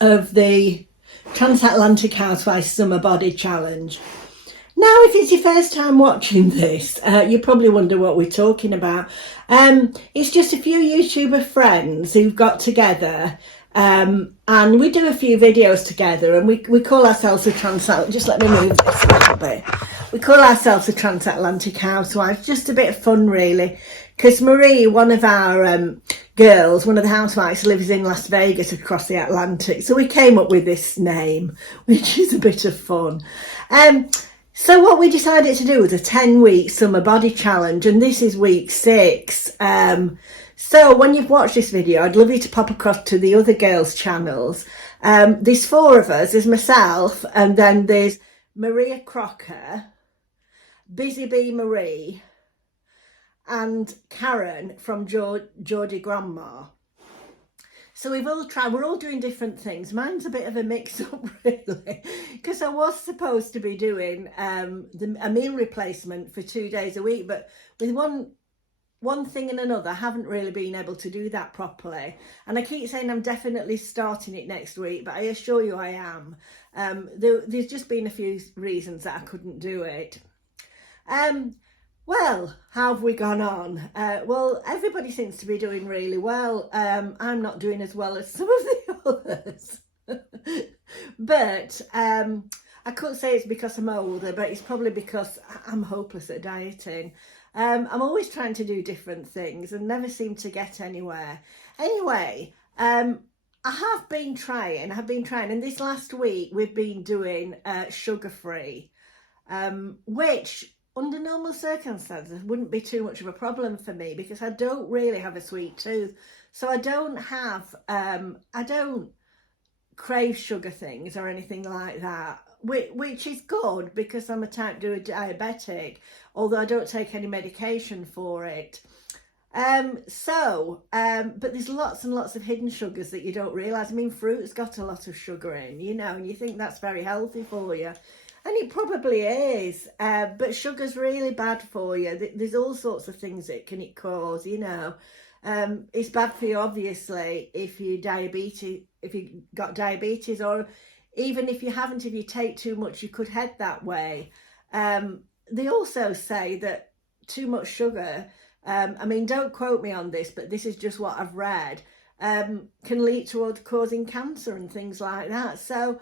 of the Transatlantic Housewives Summer Body Challenge. Now, if it's your first time watching this, you probably wonder what we're talking about. It's just a few YouTuber friends who've got together and we do a few videos together, and we call ourselves the Transatlantic. Just let me move this a little bit. We call ourselves the Transatlantic Housewives. Just a bit of fun, really, because Marie, one of our girls, one of the housewives, lives in Las Vegas across the Atlantic. So we came up with this name, which is a bit of fun. So what we decided to do was a 10-week summer body challenge, and this is week 6. So when you've watched this video, I'd love you to pop across to the other girls' channels. There's 4 of us. There's myself, and then there's Maria Crocker, Busy Bee Marie, and Karen from Geordie Grandma. So we've all tried, we're all doing different things. Mine's a bit of a mix-up, really, because I was supposed to be doing a meal replacement for 2 days a week, but with one thing and another, I haven't really been able to do that properly. And I keep saying I'm definitely starting it next week, but I assure you I am. There's just been a few reasons that I couldn't do it. Well, how have we gone on? Well, everybody seems to be doing really well. I'm not doing as well as some of the others. But I could say it's because I'm older, but it's probably because I'm hopeless at dieting. I'm always trying to do different things and never seem to get anywhere. Anyway, I have been trying, and this last week we've been doing sugar-free, which under normal circumstances wouldn't be too much of a problem for me because I don't really have a sweet tooth. So I don't crave sugar things or anything like that, which is good because I'm a type 2 diabetic, although I don't take any medication for it. But there's lots and lots of hidden sugars that you don't realise. I mean, fruit's got a lot of sugar in, you know, and you think that's very healthy for you. And it probably is, but sugar's really bad for you. There's all sorts of things that can it cause, you know. It's bad for you, obviously, if you got diabetes, or even if you haven't, if you take too much, you could head that way. They also say that too much sugar, I mean, don't quote me on this, but this is just what I've read, can lead towards causing cancer and things like that. So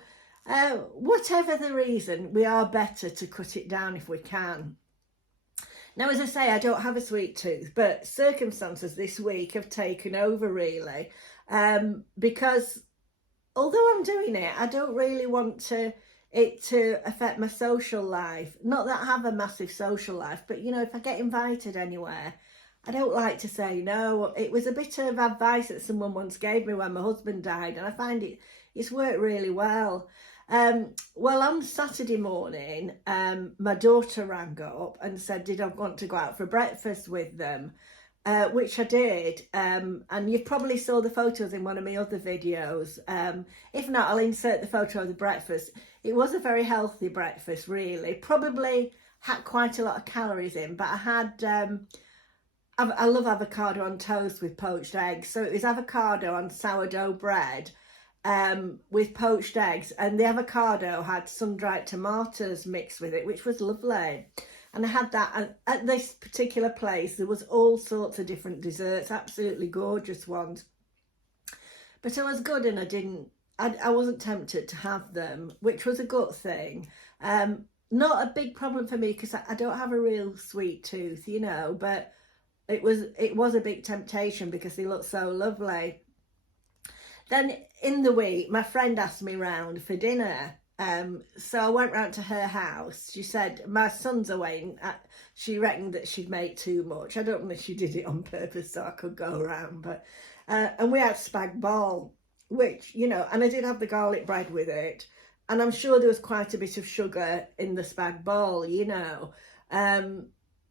whatever the reason, we are better to cut it down if we can. Now, as I say, I don't have a sweet tooth, but circumstances this week have taken over, really, because although I'm doing it, I don't really want it to affect my social life. Not that I have a massive social life, but, you know, if I get invited anywhere, I don't like to say no. It was a bit of advice that someone once gave me when my husband died, and I find it's worked really well. Well, on Saturday morning, my daughter rang up and said, did I want to go out for breakfast with them? Which I did. And you probably saw the photos in one of my other videos. If not, I'll insert the photo of the breakfast. It was a very healthy breakfast, really. Probably had quite a lot of calories in, but I had, I love avocado on toast with poached eggs. So it was avocado on sourdough bread, with poached eggs, and the avocado had sun-dried tomatoes mixed with it, which was lovely. And I had that, and at this particular place there was all sorts of different desserts, absolutely gorgeous ones, but it was good, and I wasn't tempted to have them, which was a good thing. Not a big problem for me because I don't have a real sweet tooth, you know, but it was a big temptation because they look so lovely. Then in the week, my friend asked me round for dinner. So I went round to her house. She said, my son's away. She reckoned that she'd make too much. I don't know if she did it on purpose so I could go around. But and we had spag bol, which, you know, and I did have the garlic bread with it. And I'm sure there was quite a bit of sugar in the spag bol, you know.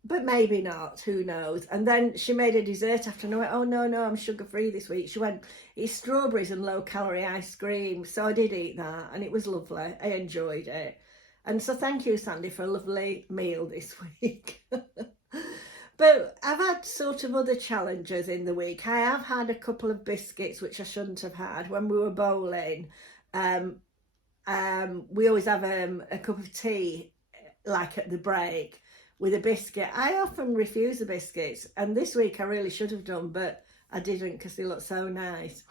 But maybe not, who knows. And then she made a dessert after, and I went, oh no, I'm sugar-free this week. She went, it's strawberries and low-calorie ice cream. So I did eat that, and it was lovely. I enjoyed it. And so thank you, Sandy, for a lovely meal this week. But I've had sort of other challenges in the week. I have had a couple of biscuits, which I shouldn't have had when we were bowling. we always have a cup of tea, like at the break, with a biscuit. I often refuse the biscuits, and this week I really should have done, but I didn't because they look so nice.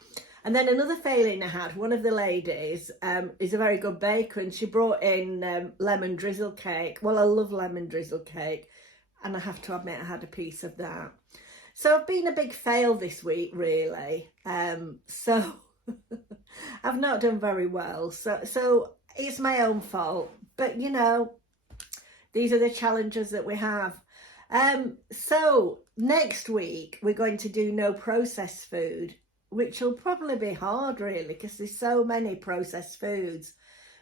And then another failing I had, one of the ladies is a very good baker, and she brought in lemon drizzle cake. Well, I love lemon drizzle cake, and I have to admit I had a piece of that. So I've been a big fail this week, really. So I've not done very well. So it's my own fault. But, you know, these are the challenges that we have. So next week, we're going to do no processed food, which will probably be hard, really, because there's so many processed foods.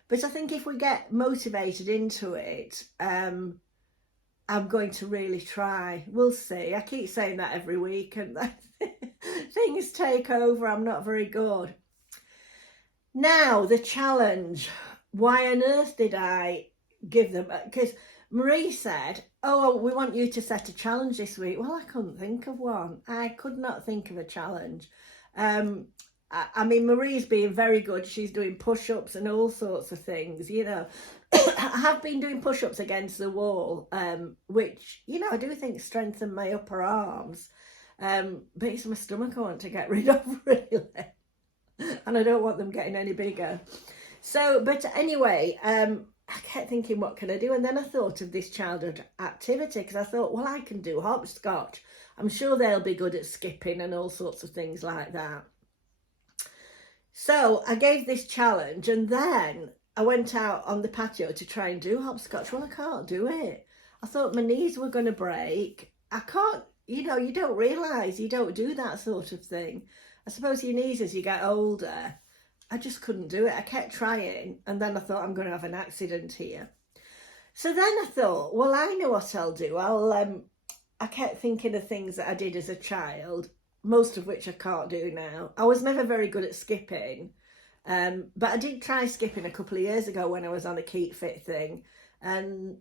But I think if we get motivated into it, I'm going to really try. We'll see. I keep saying that every week, and things take over. I'm not very good. Now, the challenge. Why on earth did I give them? Because Marie said, oh, we want you to set a challenge this week. Well, I couldn't think of one. I could not think of a challenge. I mean, Marie's being very good. She's doing push-ups and all sorts of things, you know. I have been doing push-ups against the wall, which, you know, I do think strengthen my upper arms. But it's my stomach I want to get rid of, really. And I don't want them getting any bigger. So, but anyway, I kept thinking, what can I do? And then I thought of this childhood activity, because I thought, well, I can do hopscotch. I'm sure they'll be good at skipping and all sorts of things like that. So I gave this challenge, and then I went out on the patio to try and do hopscotch. Well, I can't do it. I thought my knees were going to break. I can't, you know, you don't realise you don't do that sort of thing. I suppose your knees, as you get older, I just couldn't do it. I kept trying, and then I thought, I'm going to have an accident here. So then I thought, well, I know what I'll do. I kept thinking of things that I did as a child, most of which I can't do now. I was never very good at skipping, but I did try skipping a couple of years ago when I was on a Keep Fit thing, and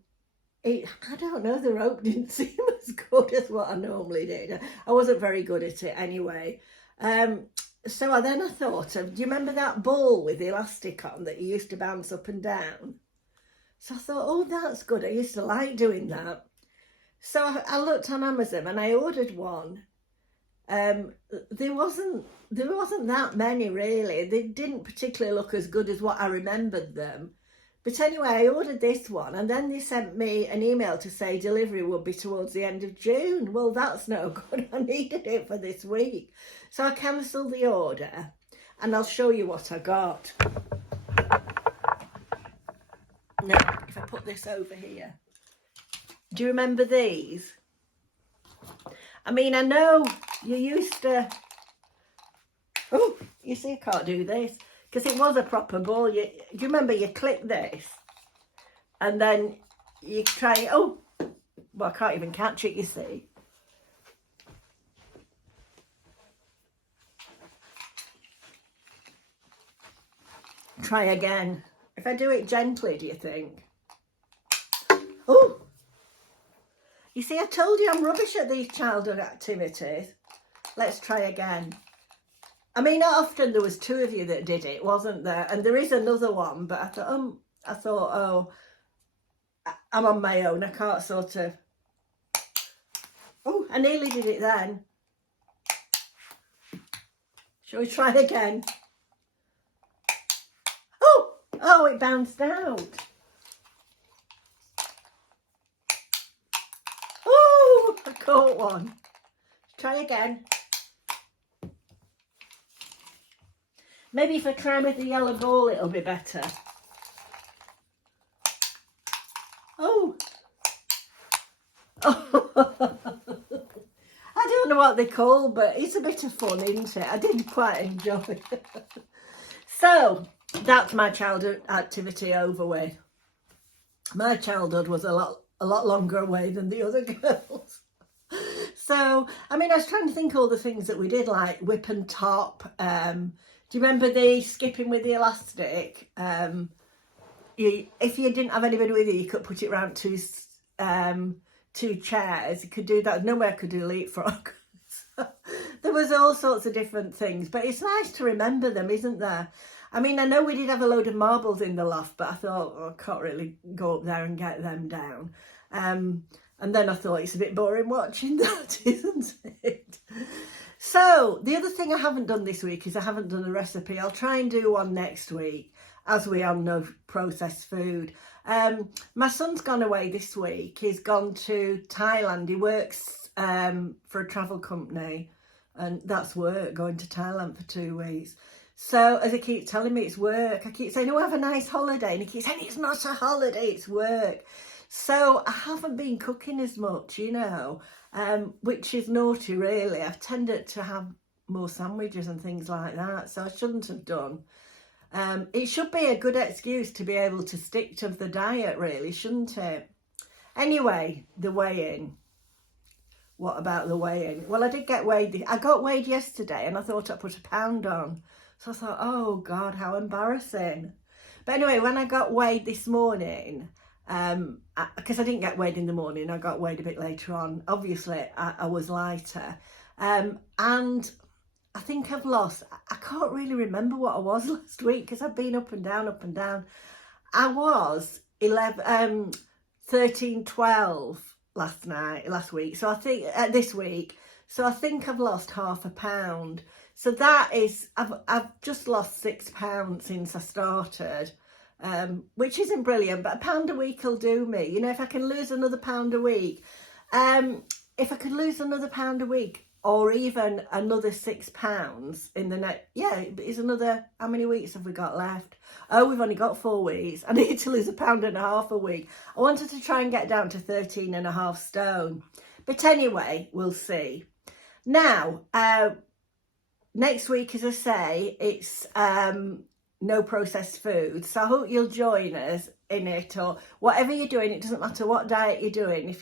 I don't know, the rope didn't seem as good as what I normally did. I wasn't very good at it anyway. So then I thought of, do you remember that ball with the elastic on that you used to bounce up and down? So I thought, oh, that's good. I used to like doing that. So I looked on Amazon and I ordered one. There wasn't that many, really. They didn't particularly look as good as what I remembered them. But anyway, I ordered this one, and then they sent me an email to say delivery would be towards the end of June. Well, that's no good. I needed it for this week. So I cancelled the order, and I'll show you what I got. Now, if I put this over here. Do you remember these? I mean, I know you used to... Oh, you see, I can't do this. Because it was a proper ball. Do you remember you click this? And then you try... Oh, well, I can't even catch it, you see. Try again. If I do it gently, do you think? Oh! You see, I told you I'm rubbish at these childhood activities. Let's try again. I mean, not often there was two of you that did it, wasn't there? And there is another one, but I thought, oh, I'm on my own. I can't sort of... Oh, I nearly did it then. Shall we try again? Oh, it bounced out. Oh, I caught one. Try again. Maybe if I try with the yellow ball, it'll be better. Oh. I don't know what they're called, but it's a bit of fun, isn't it? I did quite enjoy it. So, that's my childhood activity over with. My childhood was a lot longer away than the other girls. So, I mean, I was trying to think all the things that we did, like whip and top. Do you remember the skipping with the elastic? If you didn't have anybody with you, you could put it around two chairs. You could do that. Nowhere could do leapfrog. So, there was all sorts of different things, but it's nice to remember them, isn't there? I mean, I know we did have a load of marbles in the loft, but I thought, oh, I can't really go up there and get them down. And then I thought it's a bit boring watching that, isn't it? So the other thing I haven't done this week is I haven't done a recipe. I'll try and do one next week, as we have no processed food. My son's gone away this week. He's gone to Thailand. He works for a travel company, and that's work, going to Thailand for 2 weeks. So as he keeps telling me it's work, I keep saying, oh, have a nice holiday. And he keeps saying, it's not a holiday, it's work. So I haven't been cooking as much, you know, which is naughty, really. I've tended to have more sandwiches and things like that, so I shouldn't have done. It should be a good excuse to be able to stick to the diet, really, shouldn't it? Anyway, the weigh-in. What about the weigh-in? Well, I did get weighed. I got weighed yesterday and I thought I put a pound on. So I thought, oh God, how embarrassing. But anyway, when I got weighed this morning, because I didn't get weighed in the morning, I got weighed a bit later on. Obviously, I was lighter. And I think I've lost, I can't really remember what I was last week because I've been up and down, up and down. I was 13, 12 last week. So I think, this week. So I think I've lost half a pound. So that is, I've just lost £6 since I started. Which isn't brilliant, but £1 a week will do me. You know, if I can lose another £1 a week, if I could lose another £1 a week, or even another £6 in the next, yeah, it's another, how many weeks have we got left? Oh, we've only got 4 weeks. I need to lose £1.50 a week. I wanted to try and get down to 13.5 stone. But anyway, we'll see. Now, next week, as I say, it's no processed food. So I hope you'll join us in it, or whatever you're doing. It doesn't matter what diet you're doing.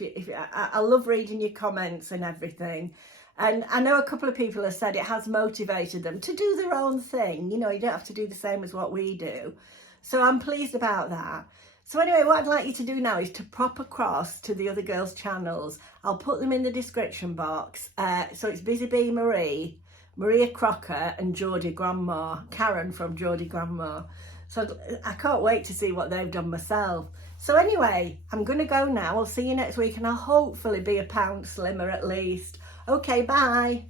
I love reading your comments and everything. And I know a couple of people have said it has motivated them to do their own thing. You know, you don't have to do the same as what we do. So I'm pleased about that. So anyway, what I'd like you to do now is to pop across to the other girls' channels. I'll put them in the description box. So it's Busy Bee Marie, Maria Crocker and Geordie Grandma, Karen from Geordie Grandma. So I can't wait to see what they've done myself. So anyway, I'm going to go now. I'll see you next week and I'll hopefully be £1 slimmer at least. Okay, bye.